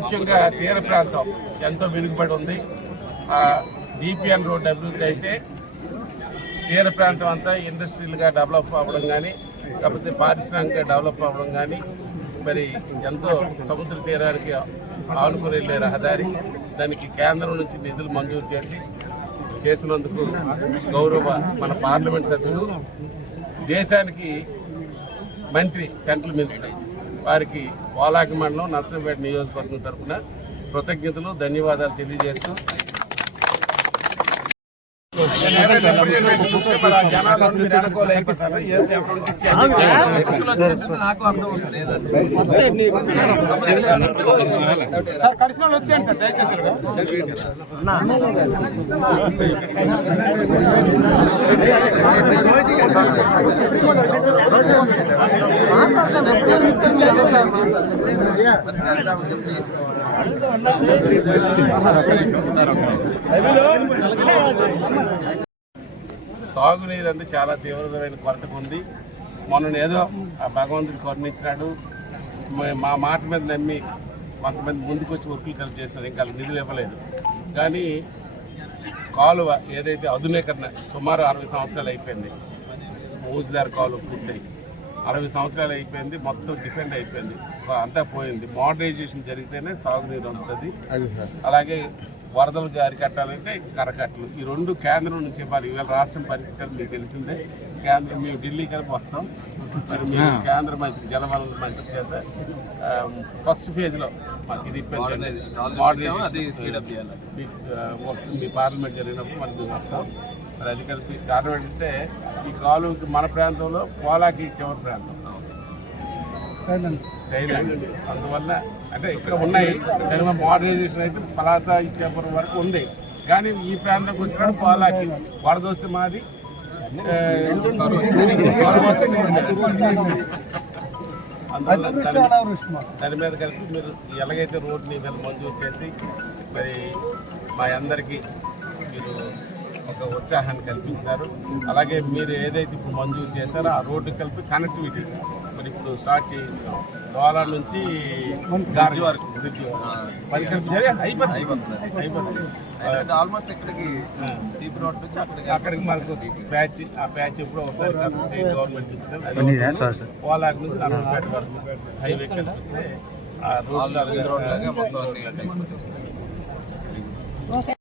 ముఖ్యంగా తీర ప్రాంతం ఎంతో వెనుకబడి ఉంది. డిపిఎన్ రోడ్ అభివృద్ధి అయితే తీర ప్రాంతం అంతా ఇండస్ట్రియల్గా డెవలప్ అవ్వడం కానీ, కాకపోతే పారిశ్రామికంగా డెవలప్ అవ్వడం కానీ, మరి ఎంతో సముద్ర తీరానికి ఆనుకుని వెళ్ళే రహదారి, దానికి కేంద్రం నుంచి నిధులు మంజూరు చేసినందుకు గౌరవ మన పార్లమెంట్ సభ్యులు, దేశానికి మంత్రి, సెంట్రల్ మినిస్టర్ వారికి పోలాకి మండలం నర్సంపేట నియోజకవర్గం తరఫున కృతజ్ఞతలు, ధన్యవాదాలు తెలియజేస్తూ సాగునీరు అంటే చాలా తీవ్రమైన కొరత ఉంది. మొన్న ఏదో ఆ భగవంతుడు కరుణించినాడు, మా మాట మీద నమ్మి కొంతమంది ముందుకు వచ్చి వర్కులు కలిపి చేస్తారు, ఇంకా నిధులు ఇవ్వలేదు. కానీ కాలువ ఏదైతే ఆధునీకరణ సుమారు 60 సంవత్సరాలు అయిపోయింది. మూసిదారు కాలువ పూర్తయి 60 సంవత్సరాలు అయిపోయింది, మొత్తం డిఫెండ్ అయిపోయింది, అంతా పోయింది. మోడర్నైజేషన్ జరిగితేనే సాగునీరు ఉంటుంది. అలాగే వరదలు అరికట్టాలంటే కరకట్టలు, ఈ రెండు కేంద్రం నుంచి ఇవ్వాలి. ఇవాళ రాష్ట్రం పరిస్థితులు మీకు తెలిసిందే. కేంద్రం మేము ఢిల్లీ కలిపి వస్తాం, మరి మీరు కేంద్ర మంత్రి, జలవనరుల మంత్రి చేత ఫస్ట్ ఫేజ్లో మాకు ఇది మీ పార్లమెంట్ జరిగినప్పుడు మరి మేము వస్తాం. మరి అది కలిపి కారణం ఏంటంటే ఈ కాలువకి మన ప్రాంతంలో పోలాకి చివరి ప్రాంతం థైలాండ్, అందువల్ల అంటే ఇక్కడ ఉన్నాయి. దాని మోడర్నైజేషన్ అయితే పలాస ఇచ్చేపురం వరకు ఉంది. కానీ ఈ ప్రాంతంకి వచ్చినప్పుడు పోలాకి వరదొస్తే మాది దాని మీద కలిపి మీరు ఎలాగైతే రోడ్ని మీద మంజూరు చేసి మరి మా అందరికీ మీరు ఒక ఉత్సాహాన్ని కల్పించారు. అలాగే మీరు ఏదైతే ఇప్పుడు మంజూరు చేశారో ఆ రోడ్డు కలిపి కనెక్టివిటీ మరి ఇప్పుడు స్టార్ట్ చేయిస్తాం. డోలా నుంచి గార్జీ వరకు అయిపోతుంది. ఆల్మోస్ట్ ఇక్కడికి సీపీ రోడ్ నుంచి అక్కడికి మనకు ప్యాచ్, ఆ ప్యాచ్ ఎప్పుడో ఒకసారి స్టేట్ గవర్నమెంట్ పోలాకి నుంచి నర్సంపేట వరకు హైవే కల్పిస్తే ఆ రోడ్లు మొత్తం